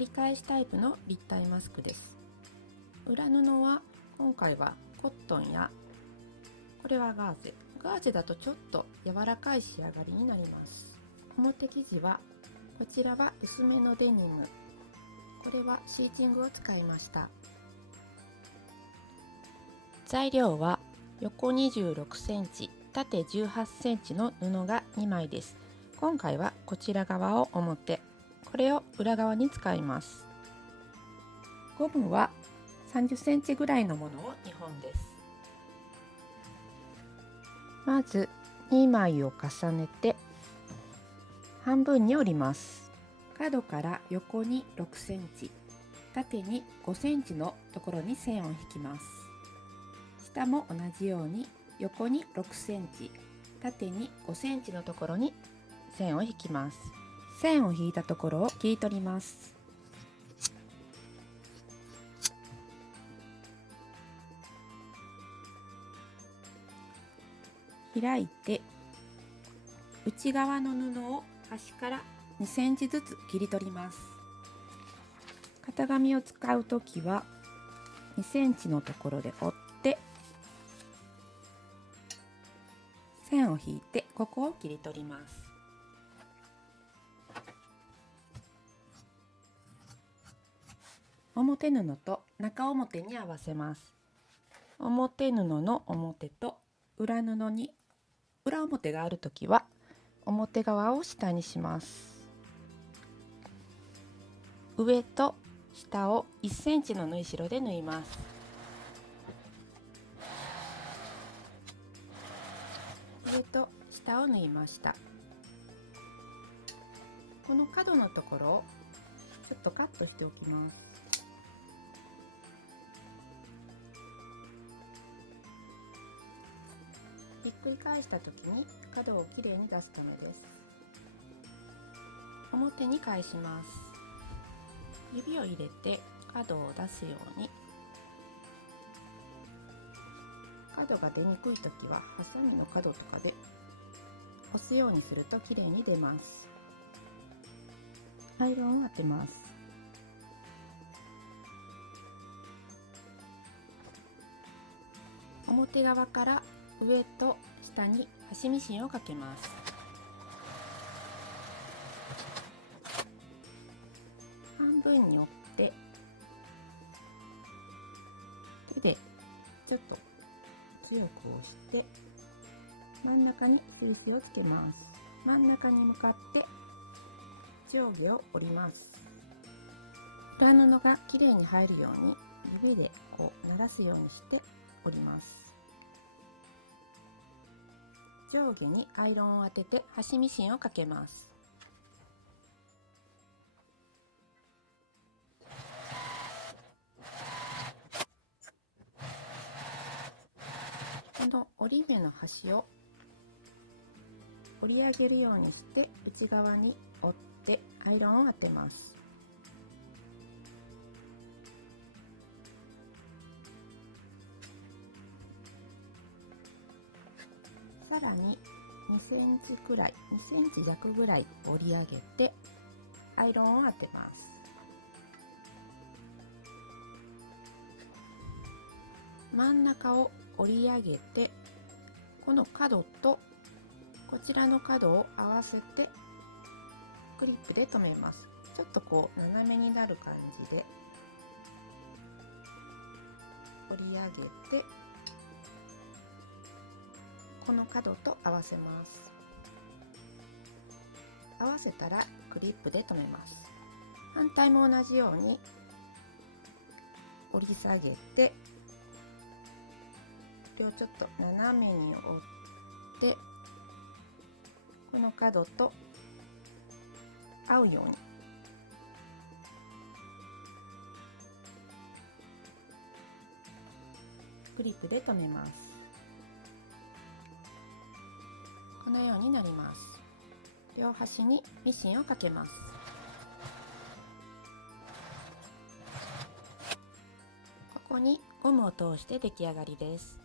繰り返しタイプの立体マスクです。裏布は今回はコットンや、これはガーゼだとちょっと柔らかい仕上がりになります。表生地はこちらは薄めのデニム、これはシーチングを使いました。材料は横26センチ、縦18センチの布が2枚です。今回はこちら側を表、これを裏側に使います。ゴムは30センチぐらいのものを2本です。まず2枚を重ねて半分に折ります。角から横に6センチ、縦に5センチのところに線を引きます。下も同じように横に6センチ、縦に5センチのところに線を引きます。線を引いたところを切り取ります。開いて内側の布を端から2センチずつ切り取ります。型紙を使うときは2センチのところで折って線を引いてここを切り取ります。表布と中表に合わせます。表布の表と裏布に裏表があるときは表側を下にします。上と下を1センチの縫い代で縫います。上と下を縫いました。この角のところをちょっとカットしておきます。ひっくり返した時に角をきれいに出すためです。表に返します。指を入れて角を出すように、角が出にくい時はハサミの角とかで押すようにするときれいに出ます。アイロンを当てます。表側から上と下に端ミシンをかけます。半分に折って手でちょっと強く押して真ん中に印をつけます。真ん中に向かって上下を折ります。裏布がきれいに入るように指でこうならすようにして折ります。上下にアイロンを当てて端ミシンをかけます。この折り目の端を折り上げるようにして内側に折ってアイロンを当てます。さらに2センチくらい、2センチ弱ぐらい折り上げてアイロンを当てます。真ん中を折り上げてこの角とこちらの角を合わせてクリップで留めます。ちょっとこう斜めになる感じで折り上げてこの角と合わせます。合わせたらクリップで留めます。反対も同じように折り下げてこれをちょっと斜めに折ってこの角と合うようにクリップで留めます。このようになります。両端にミシンをかけます。ここにゴムを通して出来上がりです。